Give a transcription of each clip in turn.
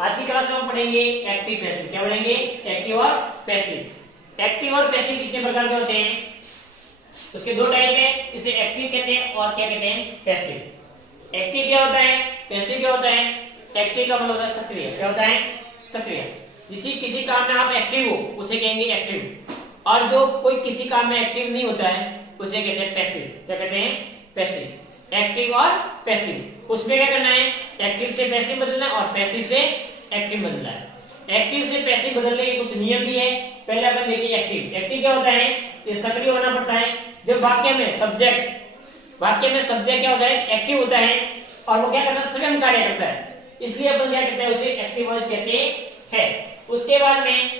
आज की क्लास में हम पढ़ेंगे एक्टिव पैसिव। क्या पढ़ेंगे? एक्टिव और पैसिव। एक्टिव और पैसिव कितने प्रकार के होते हैं? उसके दो टाइप है, इसे एक्टिव कहते हैं और क्या कहते हैं? पैसिव। एक्टिव क्या होता है, पैसिव क्या होता है? एक्टिव का मतलब होता है सक्रिय। क्या होता है? सक्रिय। किसी काम में आप एक्टिव हो उसे कहेंगे एक्टिव, और जो कोई किसी काम में एक्टिव नहीं होता है उसे कहते हैं पैसिव। क्या कहते हैं? पैसिव। एक्टिव और पैसिव, उसमें क्या करना है? एक्टिव से पैसिव बदलना है और पैसिव से एक्टिव बदलना है। एक्टिव से पैसिव बदलने के कुछ नियम भी है। पहले अपन देखिए एक्टिव। एक्टिव क्या होता है? ये सक्रिय होना पड़ता है। जब वाक्य में सब्जेक्ट क्या होता है? एक्टिव होता है, और वो क्या करता है? स्वयं कार्य करता है, इसलिए अपन क्या कहते हैं? उसे एक्टिव वॉइस कहते हैं। उसके बाद में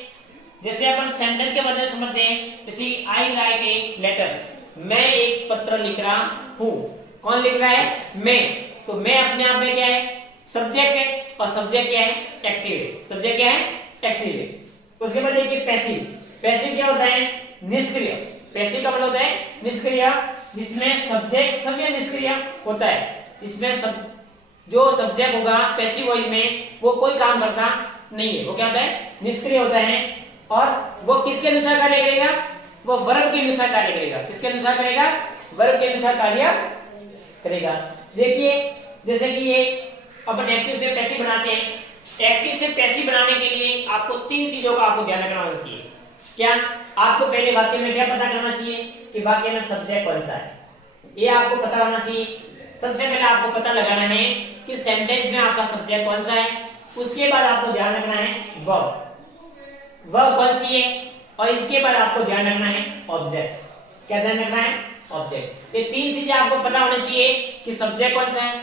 जैसे अपन सेंटेंस के मदद से समझते हैं, जैसे आई राइट ए लेटर, मैं एक पत्र लिख रहा हूं। कौन लिख रहा है? मैं। तो मैं अपने आप में क्या है? सब्जेक्ट है, और सब्जेक्ट क्या है? एक्टिव है। सब्जेक्ट क्या है? एक्टिव है। उसके बाद देखिए पैसिव। पैसिव क्या होता है? निष्क्रिय। पैसिव का मतलब होता है निष्क्रिय, जिसमें सब्जेक्ट सभ्य निष्क्रिय होता है। इसमें जो सब्जेक्ट होगा पैसिव वॉइस में वो कोई काम करता नहीं है, वो क्या होता है? निष्क्रिय होता है। और वो किसके अनुसार कार्य करेगा? वो वर्ब के अनुसार कार्य करेगा। किसके अनुसार करेगा? वर्ब के अनुसार कार्य करेगा। देखिए जैसे कि ये अपन एक्टिव से पैसिव बनाते हैं। एक्टिव से पैसिव बनाने के लिए आपको तीन चीजों का आपको ध्यान रखना होना चाहिए। क्या? आपको पहले वाक्य में क्या पता करना चाहिए कि वाक्य में सब्जेक्ट कौन सा है, ये आपको पता होना चाहिए। सबसे पहले आपको पता लगाना है कि सेंटेंस में आपका सब्जेक्ट कौन सा है। उसके बाद आपको ध्यान रखना है वर्ब कौन सी है, और इसके बाद आपको ध्यान रखना है ऑब्जेक्ट। क्या ध्यान रखना है? ऑब्जेक्ट। ये तीन चीजें आपको पता होनी चाहिए कि सब्जेक्ट कौन सा है,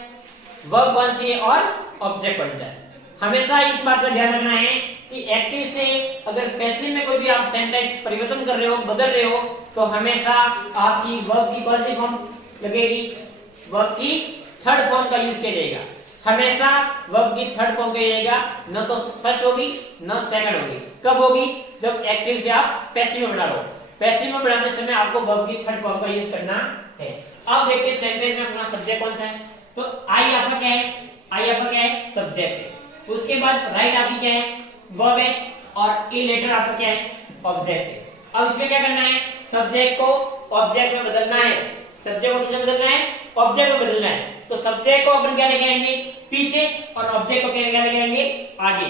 वर्ब कौन सी है और ऑब्जेक्ट कौन सा है। हमेशा इस बात का ध्यान रखना है कि एक्टिव से अगर पैसिव में कोई भी आप सेंटेंस परिवर्तन कर रहे हो, बदल रहे हो, तो हमेशा आपकी वर्ब की कौन सी फॉर्म लगेगी? वर्ब की थर्ड फॉर्म का यूज किया जाएगा। हमेशा वर्ब की थर्ड फॉर्म किया जाएगा, न तो फर्स्ट होगी न सेकंड होगी। कब होगी? जब एक्टिव से आप पैसिव में बना रहे हो। पैसिव में बनाते समय आपको वर्ब की थर्ड फॉर्म का यूज करना है। अब देखिए सेंटेंस में अपना सब्जेक्ट कौन सा है, तो आई आपका क्या है? आई आपका क्या है? सब्जेक्ट है। उसके बाद राइट आपकी क्या है? वर्ब है, और ए लेटर आपका क्या है? ऑब्जेक्ट है। अब इसमें क्या करना है? सब्जेक्ट को ऑब्जेक्ट में बदलना है। सब्जेक्ट को किसमें बदलना है? ऑब्जेक्ट में बदलना है। तो सब्जेक्ट को अपन क्या लेके आएंगे? पीछे, और ऑब्जेक्ट को क्या लेके आएंगे? आगे।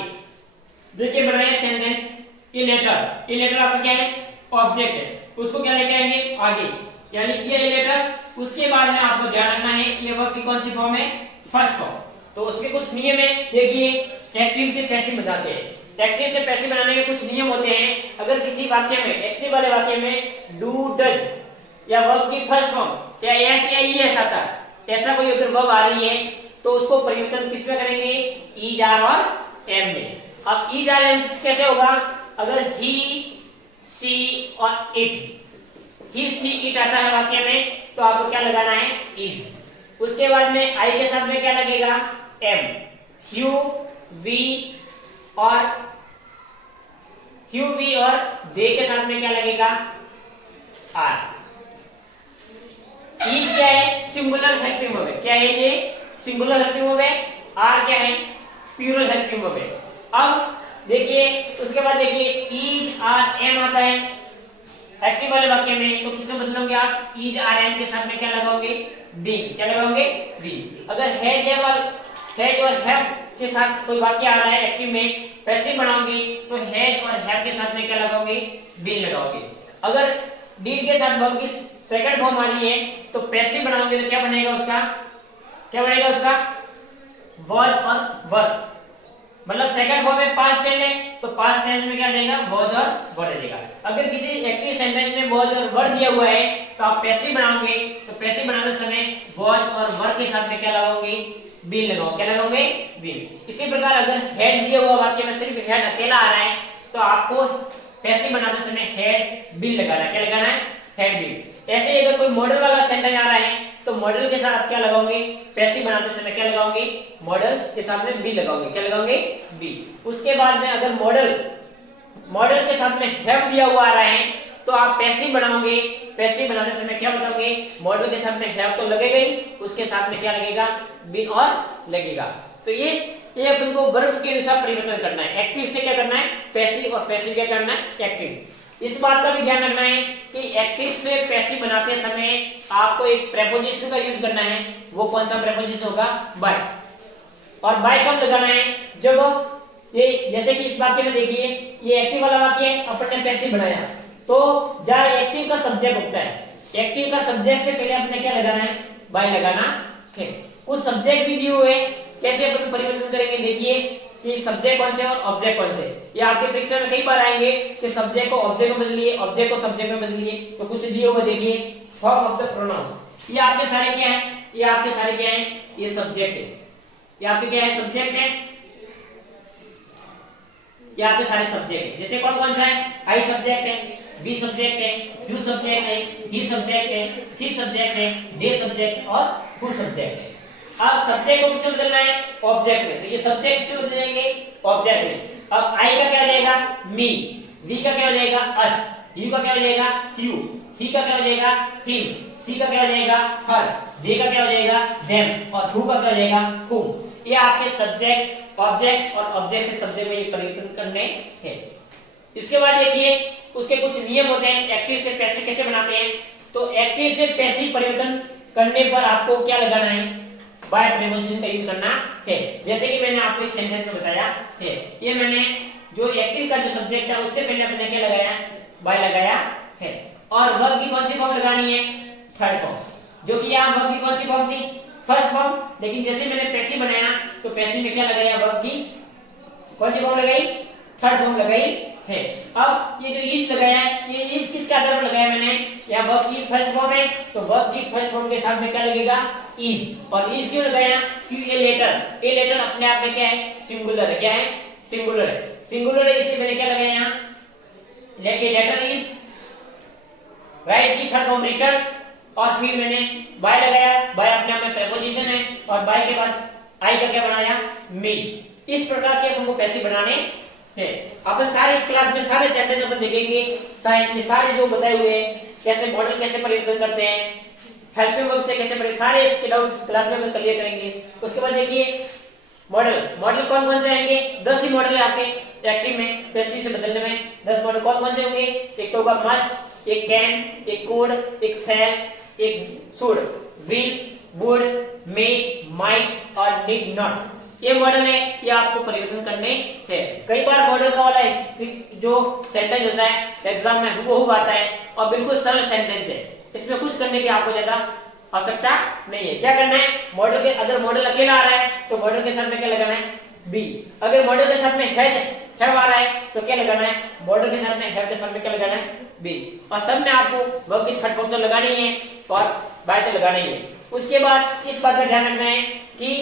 देखिए बनाइए sentence, a letter. A letter आपका क्या है? ऑब्जेक्ट है, उसको क्या लेके आएंगे? आगे, यानी ये ए लेटर। उसके बाद में आपको ध्यान रखना है ये वर्ब की कौन सी फॉर्म है? First form. तो उसके कुछ नियम है। देखिए एक्टिव से पैसिव बनाते हैं। एक्टिव से पैसिव बनाने के कुछ नियम होते हैं। अगर किसी वाक्य में, एक्टिव वाले वाक्य में डू, डज या वर्ब की फर्स्ट फॉर्म या एस या ईएस आता है, ऐसा कोई अगर वर्ब आ रही है तो उसको परिवर्तन किस में करेंगे? ईज, आर और एम में। अब ईज, आर, एम कैसे होगा? अगर ही, सी और इट, ही, सी, इट आता है वाक्य में, तो आपको क्या लगाना है? इज। उसके बाद में आई के साथ में क्या लगेगा? एम। ह्यू, वी और दे के साथ में क्या लगेगा? आर। इज क्या है? सिंगुलर हेल्पिंग वर्ब है। क्या है ये? सिंगुलर हेल्पिंग वर्ब है। आर क्या है? प्लूरल हेल्पिंग वर्ब है। अब देखिए उसके बाद देखिए इज, आर, एम आता है एक्टिव वाले वाक्य में, तो किससे बदलोगे आप? इज, आर, एम के साथ में क्या लगाओगे? बी। क्या लगाओगे? बी। अगर हैज और हैव के साथ कोई वाक्य आ रहा है एक्टिव में, पैसिव बनाओगे तो हैज और हैव के साथ में क्या लगाओगे? बी लगाओगे। अगर डीड के साथ वर्ब की सेकंड फॉर्म आ रही है तो पैसिव बनाओगे तो क्या बनेगा उसका? क्या बनेगा उसका? वॉज और वर। मतलब सेकंड फॉर्म में पास्ट टेंस है तो पास्ट टेंस में क्या देगा? वॉज और वर देगा। अगर किसी एक्टिव सेंटेंस में वॉज और वर दिया हुआ है तो आप पैसिव बनाओगे, तो पैसिव बनाते समय वॉज और वर के साथ में क्या लगाओगे? बी लगाओगे। क्या लगाओगे? बी। इसी प्रकार अगर हेड दिया हुआ वाक्य में सिर्फ हेड अकेला आ रहा है तो आपको पैसिव बनाते समय हेड, बी लगाना। क्या लगाना है? Head, B. ऐसे ही अगर कोई मॉडल वाला सेंटेंस आ रहा है तो मॉडल के साथ आप क्या लगाओगे? पैसिव बनाते समय क्या लगाओगे? मॉडल के साथ में बी लगाओगे। क्या लगाओगे? बी। उसके बाद में अगर मॉडल के साथ में हैव दिया हुआ आ रहा है तो आप पैसिव बनाओगे। पैसिव बनाते समय क्या बताओगे? मॉडल के साथ में हैव तो लगेगा ही, उसके साथ में क्या लगेगा? बी और लगेगा। तो ये ये अपन को वर्ब के अनुसार परिवर्तन करना है। एक्टिव से क्या करना है पैसिव, और पैसिव क्या करना है एक्टिव। इस बात का भी ध्यान रखना है कि एक्टिव से पैसिव बनाते समय आपको एक प्रेपोजिशन का यूज करना है। वो कौन सा प्रेपोजिशन होगा बाय। और बाय कब लगाना है जब ये जैसे कि इस वाक्य में देखिए ये एक्टिव वाला वाक्य है, अपन ने पैसिव बनाया, तो जहां एक्टिव का सब्जेक्ट होता है, एक्टिव का सब्जेक्ट से पहले अपने क्या लगाना है बाय लगाना है। कुछ सब्जेक्ट भी दिए हुए कैसे अपन परिवर्तन करेंगे देखिए कि सब्जेक्ट कौन से और ऑब्जेक्ट कौन से। ये आपके परीक्षा में कई बार आएंगे कि सब्जेक्ट को ऑब्जेक्ट में बदलिए, ऑब्जेक्ट को सब्जेक्ट में बदलिए। तो कुछ दिए हुए देखिए फॉर्म ऑफ द प्रोनाउंस, ये आपके सारे क्या है, ये आपके सारे क्या है, ये सब्जेक्ट है, ये आपके क्या है सब्जेक्ट है, ये आपके सारे सब्जेक्ट है। जैसे कौन कौन सा है, आई सब्जेक्ट है, बी सब्जेक्ट है, यू सब्जेक्ट है, ही सब्जेक्ट है, सी सब्जेक्ट है, दे सब्जेक्ट और हु सब्जेक्ट है। अब सब्जेक्ट को किससे बदलना है ऑब्जेक्ट में, तो ये सब्जेक्ट किससे बदल जाएंगे ऑब्जेक्ट में। अब आई का क्या हो जाएगा मी, वी का क्या हो जाएगा अस, यू का क्या हो जाएगा यू, ही का क्या हो जाएगा हिम, सी का क्या हो जाएगा हर, दे का क्या हो जाएगा देम और हु का क्या हो जाएगा हुम। ये आपके सब्जेक्ट ऑब्जेक्ट और ऑब्जेक्ट से सब्जेक्ट में ये परिवर्तन करने हैं। इसके बाद देखिए उसके कुछ नियम होते हैं एक्टिव से पैसिव कैसे बनाते हैं। तो एक्टिव से पैसिव परिवर्तन करने पर आपको क्या लगाना है बाय प्रीपोजिशन का यूज करना है। जैसे कि मैंने आपको इस सेंटेंस में बताया है, ये मैंने जो एक्टिव का जो सब्जेक्ट है उससे पहले अपने क्या लगाया बाय लगाया है। और वर्ब की कौन सी फॉर्म लगानी है थर्ड फॉर्म, जो कि यहाँ वर्ब की कौन सी फॉर्म थी फर्स्ट फॉर्म, लेकिन जैसे मैंने पैसिव बनाया तो पैसिव में क्या लगाया वर्ब की कौन सी फॉर्म लगाई थर्ड फॉर्म लगाई है। अब ये जो इज लगाया है ये इज किसके आधार पर लगाया मैंने, यहाँ वर्ब की फर्स्ट फॉर्म है तो वर्ब की फर्स्ट फॉर्म के साथ में क्या लगेगा इज। और इज क्यों लगाया क्योंकि ये लेटर अपने आप में क्या है सिंगुलर है, क्या है सिंगुलर है, सिंगुलर है इसलिए मैंने क्या लगाया यहाँ लेटर इज राइट की थर्ड फॉर्म रिटर्न और फिर मैंने बाय लगाया, बाय अपने आप में प्रीपोजिशन है और बाय के बाद आई का क्या बनाया मी। इस प्रकार के अपन को पैसिव बनाने हैं। अपन सारे इस क्लास में सारे सेंटेंस अपन देखेंगे, सारे जो बताए हुए हैं कैसे मॉडल कैसे परिवर्तन करते हैं, हेल्पिंग वर्ब से कैसे परिवर्तन, सारे इसके डाउट्स इस क्लास में अपन क्लियर करेंगे। उसके बाद देखिए मॉडल कौन कौन से आएंगे 10 ही मॉडल है आपके एक्टिव में पैसिव से बदलने में। 10 मॉडल कौन कौन से होंगे, एक तो होगा मस्ट, एक कैन, एक कुड, एक शैल, एक should, will, would, may, might और नीड नॉट। ये मॉडल है, ये आपको परिवर्तन करने हैं। कई बार मॉडल का वाला है जो सेंटेंस होता है एग्जाम में हुबहू आता है और बिल्कुल सरल सेंटेंस है, इसमें कुछ करने की आपको ज्यादा आवश्यकता नहीं है। क्या करना है मॉडल के अगर मॉडल अकेला आ रहा है तो मॉडल के साथ में क्या लगाना है बी, अगर मॉडल के साथ में हैव आ रहा है तो क्या लगाना है मॉडल के साथ में हैव के साथ में क्या लगाना है बी। और सब में आपको वर्ब की थर्ड फॉर्म तो लगानी ही है और बाय तो लगाना ही है। उसके बाद इस बात का ध्यान रखना है कि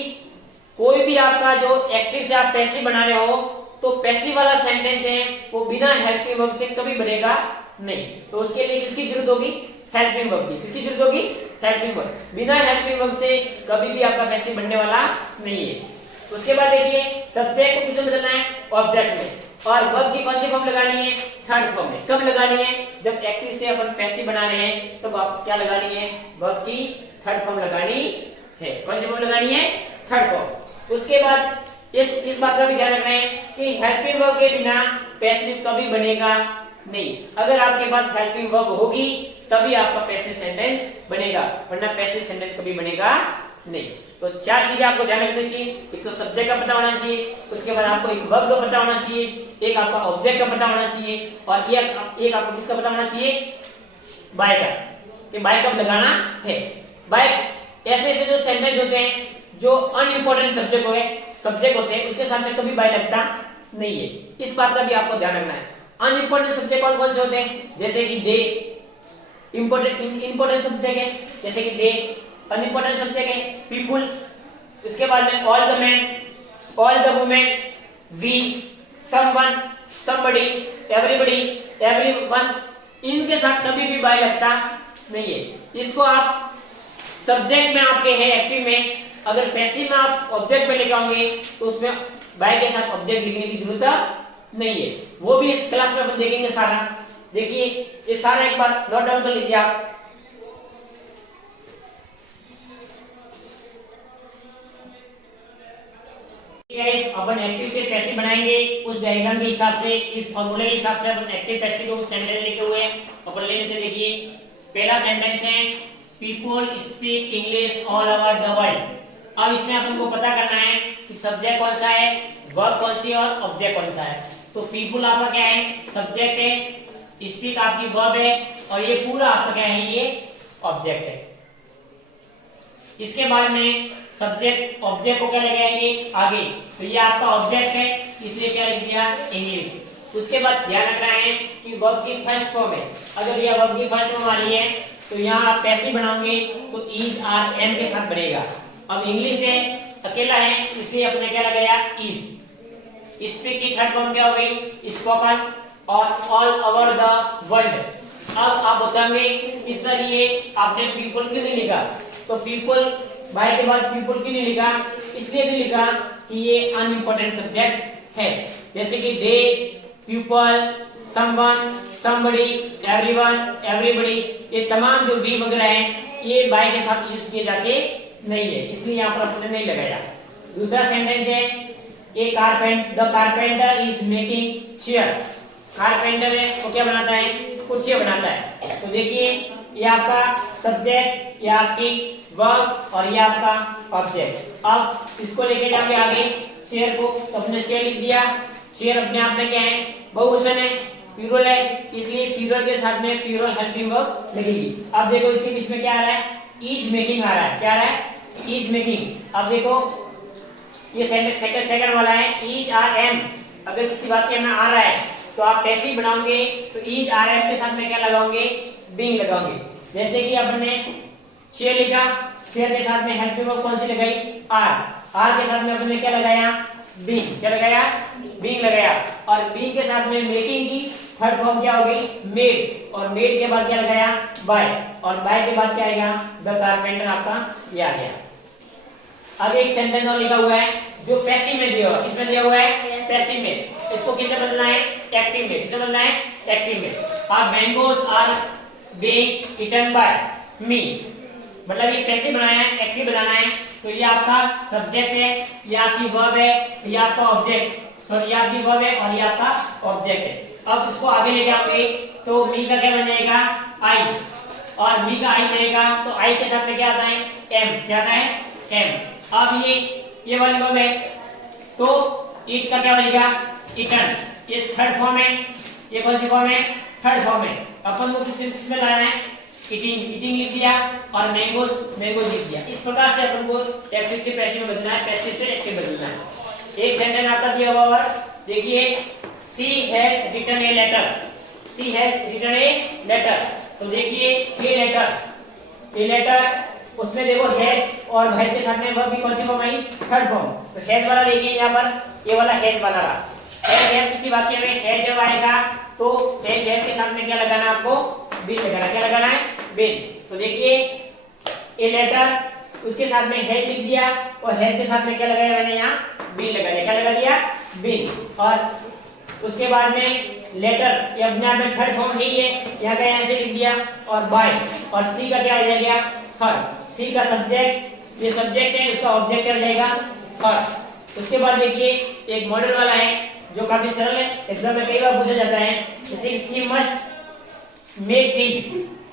कोई भी आपका जो एक्टिव से आप पैसिव बना रहे हो तो पैसिव वाला सेंटेंस है वो बिना हेल्पिंग वर्ब से कभी बनेगा नहीं। तो उसके लिए किसकी जरूरत होगी हेल्पिंग वर्ब की, किसकी जरूरत होगी हेल्पिंग वर्ब। बिना हेल्पिंग वर्ब से कभी भी आपका पैसिव बनने वाला नहीं है। उसके बाद देखिए सब्जेक्ट को किसमें बदलना है ऑब्जेक्ट में और वर्ब की कौन सी फॉर्म लगानी है थर्ड फॉर्म में। कब लगानी है जब एक्टिव से अपन पैसिव बना रहे हैं तो आप क्या लगानी है वर्ब की थर्ड फॉर्म लगानी है। कौन सी फॉर्म लगानी है थर्ड फॉर्म। उसके बाद इस बात का भी ध्यान रखना है कि हेल्पिंग वर्ब के बिना पैसिव कभी बनेगा नहीं। अगर आपके पास हेल्पिंग वर्ब होगी तभी आपका पैसिव सेंटेंस बनेगा, वरना पैसिव सेंटेंस कभी बनेगा नहीं। तो चार चीजें आपको ध्यान रखनी चाहिए, एक तो सब्जेक्ट का पता होना चाहिए, उसके बाद आपको एक वर्ब का पता होना चाहिए, एक आपका ऑब्जेक्ट का पता होना चाहिए और एक आपको किसका पता होना चाहिए बाय का, कि बाय कब लगाना है। बाय ऐसे ऐसे जो सेंटेंस होते हैं जो अनइंपोर्टेंट सब्जेक्ट होते हैं उसके साथ में कभी बाय लगता नहीं है। इस बात का भी आपको ध्यान रखना है। अनइंपोर्टेंट सब्जेक्ट कौन कौन से होते हैं जैसे कि दे इंपोर्टेंट सब्जेक्ट है, जैसे कि दे अनइंपोर्टेंट सब्जेक्ट है पीपुल। इसके बाद में all the man, all the women, we, someone, somebody, everybody, everyone, इनके साथ कभी भी बाय लगता नहीं है। इसको आप सब्जेक्ट में आपके है एक्टिव में, अगर पैसिव में आप ऑब्जेक्ट पे लेके आओगे तो उसमें बाय के साथ ऑब्जेक्ट लिखने की जरूरत नहीं है। वो भी इस क्लास में अपन देखेंगे सारा। देखिए ये सारा एक बार नोट डाउन कर लीजिए आप। क्या है, अपन एक्टिव से पैसिव बनाएंगे उस डायग्राम के हिसाब से, इस फॉर्मूले के हिसाब से अपन एक्टिव पैसिव को सेंटेंस लिखे हुए हैं। अपन ले लेते, देखिए पहला सेंटेंस है people speak English all over the world. अब इसमें अपन को पता करना है कि सब्जेक्ट कौन सा है, वर्ब कौन सी है और ऑब्जेक्ट कौन सा है। तो पीपल आपका क्या है, सब्जेक्ट है, स्पीक आपकी वर्ब है और ये पूरा आपका क्या है, ये ऑब्जेक्ट है। इसके बाद में सब्जेक्ट ऑब्जेक्ट को क्या लगाएंगे आगे, तो ये आपका ऑब्जेक्ट है इसलिए क्या लिख दिया, इंग्लिश। उसके बाद ध्यान रखना है कि वर्ब की फर्स्ट फॉर्म है, अगर ये वर्ब की फर्स्ट फॉर्म आ रही है तो यहाँ आप पैसिव बनाओगे तो इज आर एम के साथ बनेगा। अब इंग्लिश है, अकेला है, इसलिए अपने क्या लगाया, इज। स्पीक की थर्ड फॉर्म क्या हो गई, स्पोकन और ऑल ओवर द वर्ल्ड। अब आप बताएंगे कि सर ये आपने पीपल क्यों नहीं लिखा, तो पीपल बाय के बाद पीपल क्यों नहीं लिखा, इसलिए नहीं लिखा कि ये अनइम्पोर्टेंट सब्जेक्ट है। जैसे कि they, people, someone, somebody, everyone, everybody, ये तमाम जो वी वगैरह है ये बाय के साथ यूज किए जाते नहीं है, इसलिए यहाँ पर अपने नहीं लगाया। दूसरा सेंटेंस है the carpenter is making chair. Carpenter है वो क्या बनाता है, कुर्सियां बनाता है। तो देखिए ये आपका सब्जेक्ट, ये आपकी वर्ब और ये आपका ऑब्जेक्ट। अब इसको लेके जाके आगे चेयर को, तो अपने चेयर लिख दिया। चेयर अपने आप में क्या है, बहुवचन है, प्लूरल है, इसलिए प्लूरल के साथ में प्लूरल हेल्पिंग वर्ब लगेगी। अब देखो इसके बीच में क्या आ रहा है, इज मेकिंग आ रहा है, क्या आ रहा है, इज मेकिंग। अब देखो ये सेकंड वाला है इज आर एम, अगर किसी वाक्य में आ रहा है तो आप पैसिव बनाओगे तो इज आर एम के साथ में क्या लगाओगे, बीइंग लगाओगे। जैसे कि अपने चेयर लिखा, चेयर के साथ में हेल्पिंग वर्ब कौन सी लगाई, आर। आर के साथ में अपने क्या लगाया, बीइंग। क्या लगाया, बीइंग लगाया। और बीइंग के साथ में मेकिंग की थर्ड फॉर्म क्या हो गई, मेड। और मेड के बाद क्या लगाया, बाय। और बाय के बाद क्या आएगा, द कारपेंटर आपका ये आ गया। अब एक सेंटेंस और लिखा हुआ है जो पैसिव में दिया हुआ है, किसमें दिया हुआ है, पैसिव में। इसको किससे बदलना है, एक्टिव में। किससे बदलना है, एक्टिव में। आप mangoes are being eaten by me, मतलब ये पैसिव बनाया है, एक्टिव बनाना है। तो ये आपका सब्जेक्ट है, ये आपकी वर्ब है, ये आपका ऑब्जेक्ट, सॉरी ये आपकी वर्ब है और ये आपका ऑब्जेक्ट है। अब इसको आगे लेके आओगे तो मी का क्या बन जाएगा, आई। और मी का आई बनेगा तो आई के साथ में क्या आता है, एम। क्या आता है, एम। अब ये वाली वर्ब है तो ईट का क्या बनेगा, ईटन। ये थर्ड फॉर्म है, ये कौन सी फॉर्म है, थर्ड फॉर्म है। अपन को किसमें लाना है, ईटिंग, ईटिंग लिख दिया और मैंगोज, मैंगोज लिख दिया। इस प्रकार से अपन को एक्टिव से पैसिव में बदलना है, पैसिव से एक्टिव बदलना है। एक सेंटेंस आपका दिया हुआ और देखिए she has written a letter, she has written a letter. तो देखिए ये लेटर, ये लेटर, उसमें देखो हैज और हैज के साथ में वर्ब की कौन सी फॉर्म आई, थर्ड फॉर्म। तो हैज वाला देखिए यहाँ पर, ये वाला हैज वाला रहा। हैज है किसी वाक्य में हैज जब आएगा तो हैज के साथ में क्या लगाना है आपको, बीन लगाना। क्या लगाना है, बीन। तो देखिए ए लेटर, उसके साथ में हैज लिख दिया और हैज के साथ में क्या लगाया मैंने, यहाँ बीन लगा दिया। क्या लगा दिया, बीन। और उसके बाद में लेटर, ये अपने आप में थर्ड फॉर्म है, ये यहाँ का यहाँ से लिख दिया। और बाय, और सी का क्या हो जाएगा, हर। सी का सब्जेक्ट, ये सब्जेक्ट है, उसका ऑब्जेक्ट क्या हो जाएगा, हर। उसके बाद देखिए एक मॉडल वाला है जो काफी सरल है, एग्जाम में कई बार पूछा जाता है, जैसे सी मस्ट मेक टी।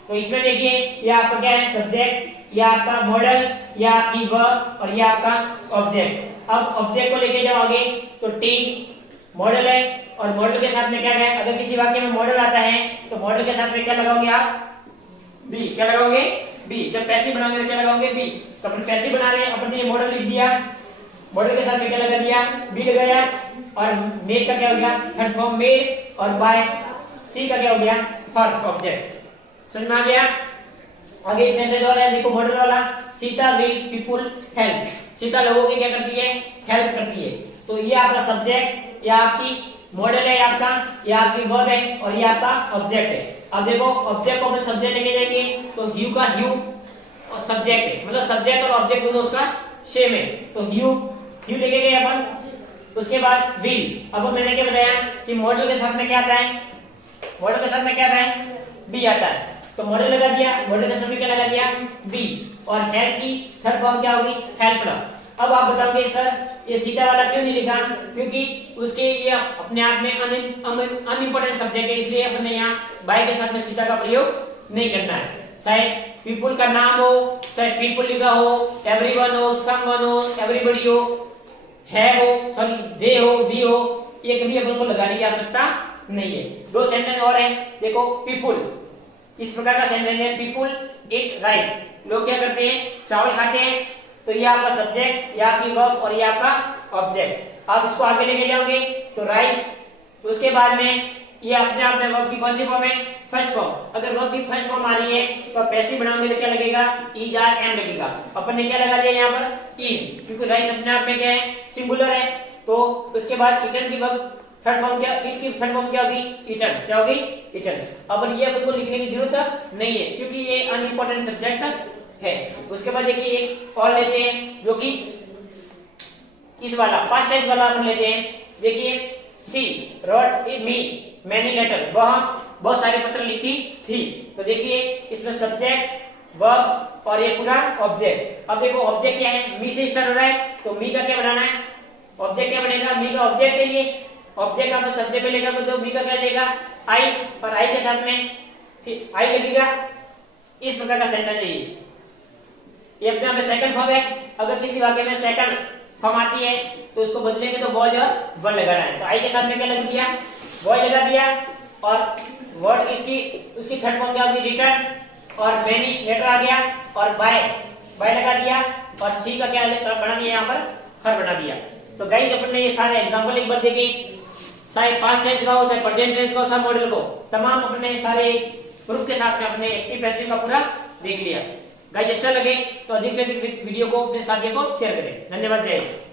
तो इसमें देखिए ये आपका क्या है, सब्जेक्ट, ये आपका मॉडल, ये आपकी वर्ब और ये आपका ऑब्जेक्ट। अब ऑब्जेक्ट को लेके जाओ आगे तो टी मॉडल है और मॉडल के साथ में क्या है, अगर किसी वाक्य में मॉडल आता है तो मॉडल के साथ में क्या लगाओगे आप, बी। क्या लगाओगे, बी। जब पैसिव बनाओगे तो क्या लगाओगे, बी। तो अपन पैसिव बना रहे हैं, अपन ने ये मॉडल लिख दिया, मॉडल के साथ में क्या लगा दिया, बी लगाया। और मेड का क्या हो गया, थर्ड फॉर्म मेड। और बाय, सी का क्या हो गया, हर, ऑब्जेक्ट। समझ में आ गया। आगे एक सेंटेंस और है, देखो मॉडल वाला, Sita will people help. Sita लोगों की क्या करती है, हेल्प करती है। तो ये आपका सब्जेक्ट, ये आपकी मॉडल है, आपका ये आपकी वर्ब है और ये आपका ऑब्जेक्ट है। अब देखो ऑब्जेक्ट को अपन सब्जेक्ट लेके जाएंगे तो ह्यू का ह्यू और सब्जेक्ट है, मतलब सब्जेक्ट और ऑब्जेक्ट दोनों उसका सेम है। तो ह्यू, ह्यू लेके गए अपन। उसके बाद विल। अब मैंने क्या बताया कि मॉडल के साथ में क्या आता है, मॉडल के साथ में क्या आता है, बी आता है। तो मॉडल लगा दिया, मॉडल के साथ में क्या लगा दिया, बी। और हेल्प की थर्ड फॉर्म क्या होगी, हेल्प्ड। अब आप बताओगे सर ये सीधा वाला क्यों नहीं लिखा, क्योंकि उसके ये अपने आप में अनइम्पोर्टेंट सब्जेक्ट है, इसलिए अपने यहाँ बाय के साथ में सीधा का प्रयोग नहीं करना है। चाहे पीपुल का नाम हो, चाहे पीपुल लिखा हो, एवरीवन हो, समवन हो, एवरीबॉडी हो, है हो, सॉरी दे हो, वी हो, ये कभी अपन को लगाने की आवश्यकता नहीं है। दो सेंटेंस और है, देखो पीपुल, इस प्रकार का सेंटेंस है, पीपुल ईट राइस, लोग क्या करते हैं, चावल खाते हैं। तो ये आपका सब्जेक्ट, ये आपकी वर्ब और ये आपका ऑब्जेक्ट। आप इसको आगे लेके जाओगे तो राइस, तो उसके बाद में ये अपने आप में वर्ब की कौन सी फॉर्म है, फर्स्ट फॉर्म। अगर वर्ब की फर्स्ट फॉर्म आ रही है तो पैसिव बनाओगे तो क्या लगेगा, इज आर एम लगेगा। अपन ने क्या लगा दिया यहाँ पर, इज, क्योंकि राइस अपने आप में क्या है, सिंगुलर है। तो उसके बाद इटन की वर्ब थर्ड फॉर्म क्या, इट की थर्ड फॉर्म क्या होगी, इटन, क्या होगी, इटन। अब ये अपन को लिखने की जरूरत नहीं है क्योंकि ये अनइम्पोर्टेंट सब्जेक्ट है। उसके बाद देखिए एक और लेते हैं जो कि इस वाला पास्ट टेंस वाला अपन लेते हैं। देखिए सी रोट मी मैनी लेटर, वह बहुत सारे पत्र लिखती थी। तो देखिए इसमें सब्जेक्ट, वर्ब और ये पूरा ऑब्जेक्ट। अब देखो ऑब्जेक्ट क्या है, मी से स्टार्ट हो रहा है, तो मी का क्या बनाना है, ऑब्जेक्ट क्या बनेगा, मी का ऑब्जेक्ट है ये। ऑब्जेक्ट का सब्जेक्ट पे लेगा तो मी का क्या लेगा, आई, और आई के साथ में आई लगेगा। इस प्रकार का सेंटेंस है ये अपने आप में सेकंड फॉर्म है। अगर किसी वाक्य में सेकंड फॉर्म आती है तो उसको बदलेंगे तो बॉय और वन लगाना है। तो आई के साथ में क्या लगा दिया, बॉय लगा दिया, और वर्ड इसकी उसकी थर्ड फॉर्म क्या होगी, रिटर्न, और मैनी लेटर आ गया, और बाय लगा दिया, और सी का क्या बना दिया, यहाँ पर हर बना दिया। तो गाइस अपन ने ये सारे एग्जांपल एक बार देखे, चाहे पास्ट टेंस का हो, चाहे प्रेजेंट टेंस का हो, सब मॉडल को तमाम अपने सारे प्रूफ के साथ में अपने एक्टिव पैसिव का पूरा देख लिया। गाइस अच्छा लगे तो अधिक से अधिक वीडियो को अपने साथियों को शेयर करें। धन्यवाद, जय हिंद।